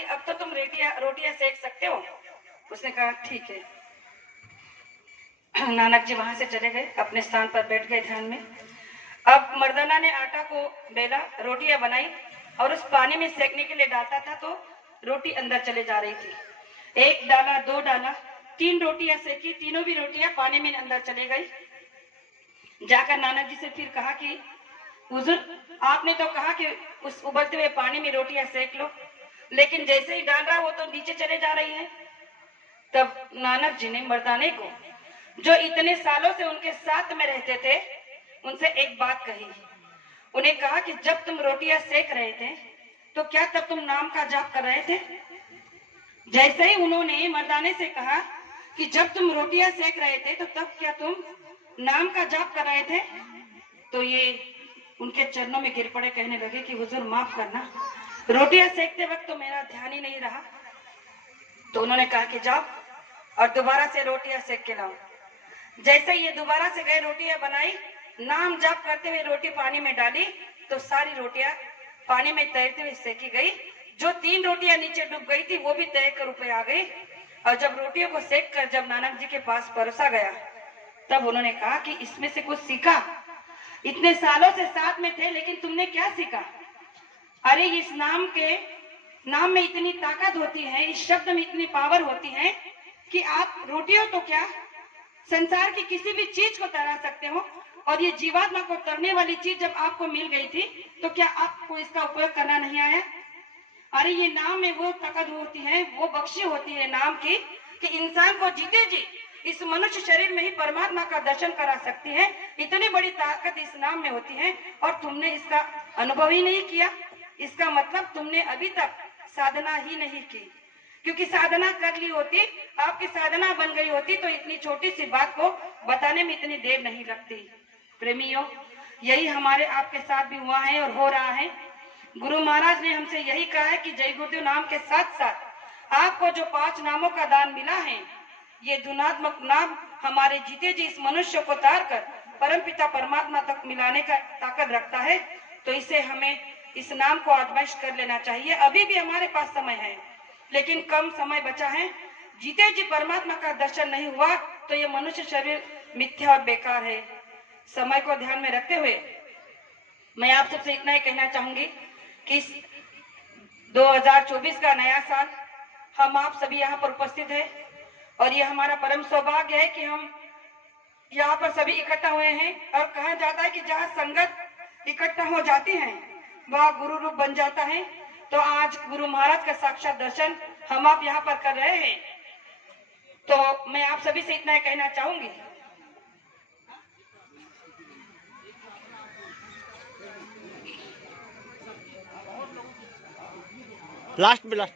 कि अब तो तुम रोटियां सेक सकते हो। उसने कहा ठीक है। नानक जी वहां से चले गए, अपने स्थान पर बैठ गए ध्यान में। अब मर्दाना ने आटा को बेला, रोटियां बनाई और उस पानी में सेकने के लिए डालता था तो रोटी अंदर चले जा रही थी। एक डाला, दो डाला, 3 रोटियां सेकी, तीनों भी रोटियां पानी में अंदर चले गई। जाकर नानक जी से फिर कहा कि हुजूर, आपने तो कहा कि उस उबलते हुए पानी में रोटियां सेक लो, लेकिन जैसे ही डाल रहा वो तो नीचे चले जा रही है। तब नानक जी ने मर्दाने को, जो इतने सालों से उनके साथ में रहते थे, उनसे एक बात कही। उन्हें कहा कि जब तुम रोटियां सेक रहे थे तो क्या तब तुम नाम का जाप कर रहे थे? जैसे ही उन्होंने मर्दाने से कहा कि जब तुम रोटियां सेक रहे थे तो तब क्या तुम नाम का जाप कर रहे थे, तो ये उनके चरणों में गिर पड़े, कहने लगे कि हुजूर माफ करना, रोटियां सेकते वक्त तो मेरा ध्यान ही नहीं रहा। तो उन्होंने कहा कि जाओ और दोबारा से रोटियां सेक के लाओ। जैसे ये दोबारा से गए, रोटियां बनाई, नाम जाप करते हुए रोटी पानी में डाली तो सारी रोटियां पानी में तैरते हुए सेकी गई। जो 3 रोटियां नीचे डूब गई थी वो भी तैर कर ऊपर आ गई। और जब रोटियों को सेक कर जब नानक जी के पास परोसा गया, तब उन्होंने कहा कि इसमें से कुछ सीखा? इतने सालों से साथ में थे, लेकिन तुमने क्या सीखा? अरे इस नाम में इतनी ताकत होती है, इस शब्द में इतनी पावर होती है कि आप रोटियों तो क्या, संसार की किसी भी चीज को तरा सकते हो। और ये जीवात्मा को तरने वाली चीज जब आपको मिल गई थी तो क्या आपको इसका उपयोग करना नहीं आया? अरे ये नाम में वो ताकत होती है, वो बख्शी होती है नाम की, कि इंसान को जीते जी इस मनुष्य शरीर में ही परमात्मा का दर्शन करा सकती है। इतनी बड़ी ताकत इस नाम में होती है और तुमने इसका अनुभव ही नहीं किया। इसका मतलब तुमने अभी तक साधना ही नहीं की, क्योंकि साधना कर ली होती, आपकी साधना बन गई होती तो इतनी छोटी सी बात को बताने में इतनी देर नहीं लगती। प्रेमियों, यही हमारे आपके साथ भी हुआ है और हो रहा है। गुरु महाराज ने हमसे यही कहा है कि जय गुरुदेव नाम के साथ साथ आपको जो 5 नामों का दान मिला है, ये धुनात्मक नाम हमारे जीते जी इस मनुष्य को तार कर परमपिता परमात्मा तक मिलाने का ताकत रखता है। तो इसे हमें इस नाम को आजमाइश कर लेना चाहिए। अभी भी हमारे पास समय है, लेकिन कम समय बचा है। जीते जी परमात्मा का दर्शन नहीं हुआ तो ये मनुष्य शरीर मिथ्या और बेकार है। समय को ध्यान में रखते हुए मैं आप सबसे इतना ही कहना चाहूंगी कि 2024 का नया साल हम आप सभी यहाँ पर उपस्थित है और ये हमारा परम सौभाग्य है कि हम यहाँ पर सभी इकट्ठा हुए हैं। और कहा जाता है कि जहाँ संगत इकट्ठा हो जाती है वह गुरु रूप बन जाता है। तो आज गुरु महाराज का साक्षात दर्शन हम आप यहाँ पर कर रहे हैं। तो मैं आप सभी से इतना कहना चाहूंगी। लास्ट में लास्ट